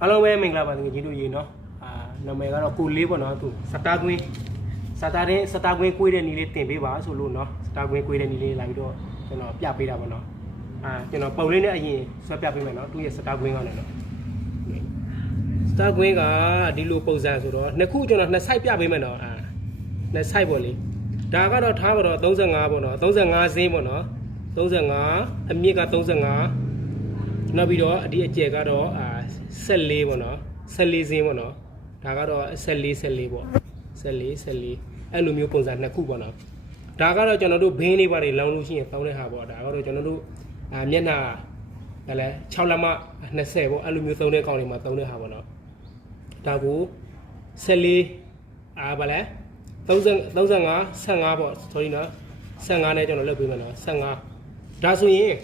အားလုံးပဲမင်္ဂလာပါငယ်ကြီးတို့ရေနော်အာနာမည်ကတော့ကိုလေးပေါ့နော်သူစတာကွင်းစတာတဲ့စတာကွင်းကိုွေးတဲ့နီလေးတင်ပေးပါဆိုလို့နော်စတာကွင်းကိုွေးတဲ့နီလေးလာပြီးတော့ကျွန်တော်ပြပေးတာပေါ့နော်အာကျွန်တော်ပုံလေးနဲ့အရင်ဆွဲပြပေးမယ်နော်သူ့ရဲ့စတာကွင်းကောင်းတယ်နော်စတာကွင်းကဒီလိုပုံစံဆိုတော့နှစ်ခုကျွန်တော်နှစ်ဆိုင်ပြပေးမယ်နော်အာနှစ်ဆိုင်ပေါ့လေဒါကတော့ထားပါတော့35ပေါ့နော်35ဈေးပေါ့နော်35အမြင့်က35 နောက်ပြီးတော့အဒီအကျယ်ကတော့အာ14ပေါ့နော်14စင်းပေါ့နော်ဒါကတော့14 14ပေါ့14 14အဲ့လိုမျိုးပုံစံနှစ်ခုပေါ့နော်ဒါကတော့ကျွန်တော်တို့ဘင်းလေးပါတွေလောင်းလို့ရှိရင်တောင်းတဲ့ဟာပေါ့ဒါကတော့ကျွန်တော်တို့အာမျက်နှာဟဲ့လဲ6လက်မ20ပေါ့အဲ့လိုမျိုးသုံးတဲ့ကောင်တွေမှာသုံးတဲ့ဟာပေါ့နော်ဒါကို14အာဗလဲ30 35 15ပေါ့ sorry နော်15နဲ့ကျွန်တော်လုပ်ပေးမယ်နော်15ဒါဆိုရင်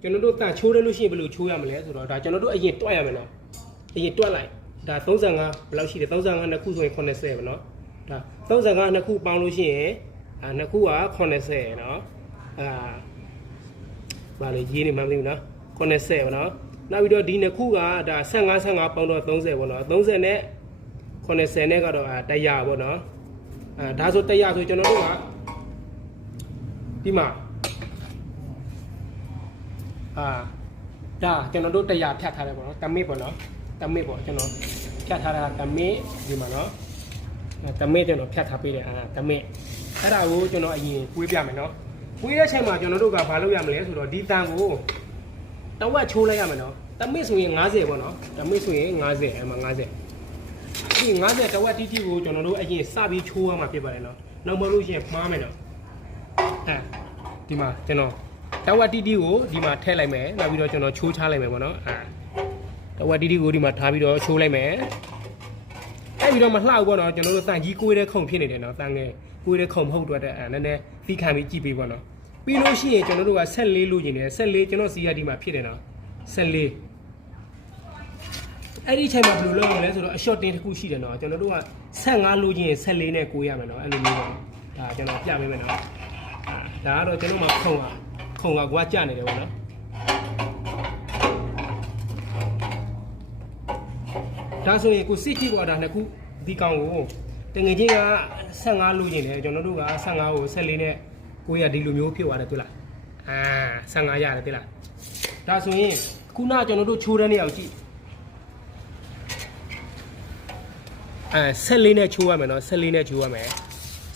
ကျွန်တော်တို့တန်ချိုးတယ်လို့ရှိရင်ဘယ်လိုချိုးရမလဲဆိုတော့ဒါကျွန်တော်တို့အရင်တွက်ရမယ်နော်အရင်တွက်လိုက်ဒါ35ဘယ်လောက်ရှိတယ်35နှစ်ခုဆိုရင်80ပဲနော်ဒါ35နှစ်ခုပေါင်းလို့ရှိရင်အာနှစ်ခုက80နော်အာဘာလဲရေးနေမှမသိဘူးနော်80ပဲနော်နောက်ပြီးတော့ဒီနှစ်ခုကဒါ55 55ပေါင်းတော့30ပေါ့နော်30နဲ့80နဲ့ကတော့အာ100ပေါ့နော်အာဒါဆို100ဆိုကျွန်တော်တို့ကဒီမှာ အာဒါကျွန်တော်တို့တရားဖြတ်ထားတယ်ပေါ့နော်တမစ်ပေါ့နော်တမစ်ပေါ့ကျွန်တော်ဖြတ်ထားတာတမစ်ဒီမှာနော်အဲတမစ်ကျွန်တော်ဖြတ်ထားပေးတယ်အာတမစ်အဲ့ဒါကိုကျွန်တော်အရင်ကွေးပြမယ်နော်ကွေးတဲ့အချိန်မှာကျွန်တော်တို့ကဘာလုပ်ရမလဲဆိုတော့ဒီတန်ကိုတဝက်ချိုးလိုက်ရမယ်နော်တမစ်ဆိုရင်90ပေါ့နော်တမစ်ဆိုရင်90အဲ့မှာ90ဒီ90တဝက်တီးတီကိုကျွန်တော်တို့အရင်စပြီးချိုးရမှာဖြစ်ပါတယ်နော်နောက်မလို့ရှိရင်မှားမယ်နော်အဲဒီမှာကျွန်တော် တဝက်တီတီကိုဒီမှာထည့်လိုက်မယ်နောက်ပြီးတော့ကျွန်တော်ချိုးချလိုက်မယ်ပေါ့နော်အာတဝက်တီတီကိုဒီမှာထားပြီးတော့ချိုးလိုက်မယ်အဲ့ပြီးတော့မလှဘူးပေါ့နော်ကျွန်တော်တို့တန်ကြီးကိုွေးတဲ့ခုံဖြစ်နေတယ်နော်တန်ငယ်ကိုွေးတဲ့ခုံမဟုတ်တော့တဲ့အဲနည်းနည်းဖိခံပြီးကြည့်ပေးပေါ့နော်ပြီးလို့ရှိရင်ကျွန်တော်တို့ကဆက်လေးလို့ကျင်တယ်ဆက်လေးကျွန်တော်စီရဒီမှာဖြစ်တယ်နော်ဆက်လေးအဲ့ဒီအချိန်မှာဘယ်လိုလုပ်ရမလဲဆိုတော့အ short တင်းတစ်ခုရှိတယ်နော်ကျွန်တော်တို့က15လို့ကျင်ဆက်လေးနဲ့ကိုရမယ်နော်အဲ့လိုမျိုးပေါ့ဒါကျွန်တော်ပြပေးမယ်နော်အာဒါကတော့ကျွန်တော်မှခုံอ่ะ ခုံကကွာကြနေတယ်ပေါ့နော်ဒါဆိုရင်ကိုစစ်ကြည့်ပေါ်တာနှစ်ခုဒီကောင်ကိုတငယ်ချင်းက15လို့ကျင်တယ်ကျွန်တော်တို့က15ကို14နဲ့ကိုရဒီလိုမျိုးဖြစ်သွားတယ်တွေ့လားအာ15ရတယ်တွေ့လားဒါဆိုရင်ခုနကကျွန်တော်တို့ချိုးတဲ့နေရာကိုကြည့်အဲဆက်လေးနဲ့ချိုးရမယ်နော်ဆက်လေးနဲ့ချိုးရမယ်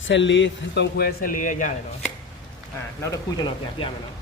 ဆက်လေးသုံးခွဲဆက်လေးရရတယ်နော် အာနောက်တစ်ခုကျွန်တော်ပြန်ပြမယ်နော်